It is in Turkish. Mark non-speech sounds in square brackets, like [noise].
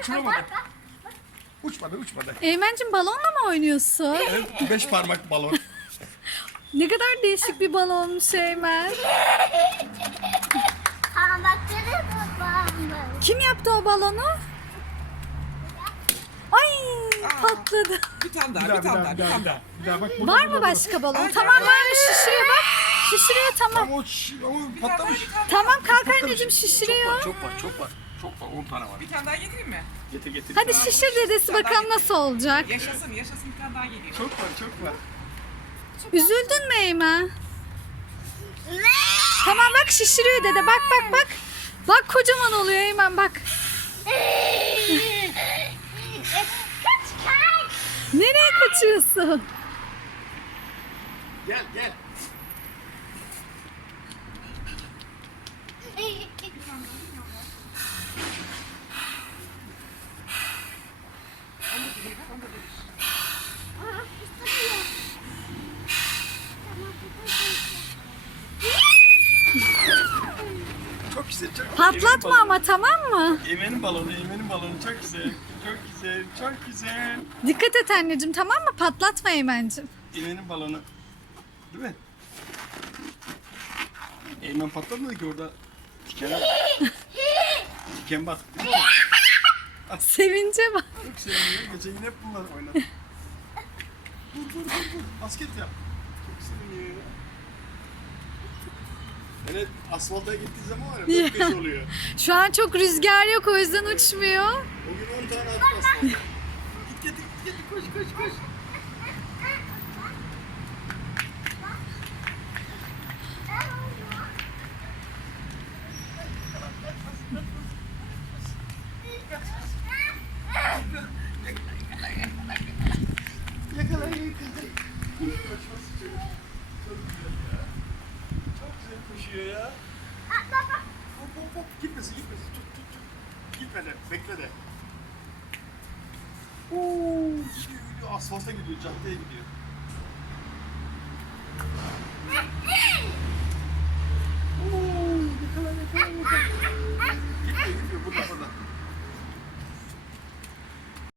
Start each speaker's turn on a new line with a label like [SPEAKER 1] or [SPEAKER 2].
[SPEAKER 1] Uçuramadı. Uçmadı uçmadı.
[SPEAKER 2] Eymen'cim balonla mı oynuyorsun?
[SPEAKER 1] Evet, beş parmak balon.
[SPEAKER 2] Ne kadar değişik bir balonmuş Eymen. Kim yaptı o balonu? Ay patladı.
[SPEAKER 3] Bir tane daha,
[SPEAKER 1] Bir
[SPEAKER 3] tane
[SPEAKER 1] daha bir
[SPEAKER 3] tane
[SPEAKER 1] bir
[SPEAKER 3] daha.
[SPEAKER 1] Bir daha bak burada.
[SPEAKER 2] Var mı
[SPEAKER 1] burada,
[SPEAKER 2] başka balon?
[SPEAKER 3] Ay,
[SPEAKER 2] Tamam varmış şişiriyor bak. Şişiriyor tamam.
[SPEAKER 1] Ama o, şi- o
[SPEAKER 3] Bir tane daha,
[SPEAKER 1] patlamış.
[SPEAKER 3] bir tane daha.
[SPEAKER 2] Tamam kalk anneciğim şişiriyor.
[SPEAKER 1] Çok var çok var çok var 10 tane var.
[SPEAKER 3] Bir tane daha getireyim mi?
[SPEAKER 1] Getir getir.
[SPEAKER 2] Hadi şişir dedesi bakalım nasıl olacak.
[SPEAKER 3] Yaşasın, yaşasın bir tane daha geliyor.
[SPEAKER 1] Çok var çok var.
[SPEAKER 2] Üzüldün mü Eymen? Tamam bak şişiriyor dede bak bak bak. Bak kocaman oluyor Eymen bak.
[SPEAKER 4] Kaç kaç.
[SPEAKER 2] Nereye kaçıyorsun?
[SPEAKER 1] Gel gel. Çok güzel çok güzel.
[SPEAKER 2] Patlatma ama tamam mı?
[SPEAKER 1] Emenin balonu, Emenin balonu çok güzel. Çok güzel, çok güzel.
[SPEAKER 2] Dikkat et anneciğim tamam mı? Patlatma Eymen'cim.
[SPEAKER 1] Emenin balonu. Değil mi? Eymen patlatmadı ki orada. Diken, diken bat. Değil mi?
[SPEAKER 2] Sevince bak.
[SPEAKER 1] Çok seviniyor. Geçen gün hep bunlar oynadı. [laughs] Dur dur dur dur. Basket yap. Çok seviniyor ya. Asfalta gittiği zaman var ya [laughs] çok kötü oluyor.
[SPEAKER 2] Şu an çok rüzgar yok o yüzden uçmuyor.
[SPEAKER 1] O gün 10 tane attı asfalta. Git git git git koş koş koş. Yakalayın yakalayın. Koşması çok, çok güzel ya. Çok güzel koşuyor. Hop hop hop gitmesin gitmesin tut tut tut. Gitme de bekle de. Oo, gidiyor gidiyor asfalta gidiyor caddeye gidiyor.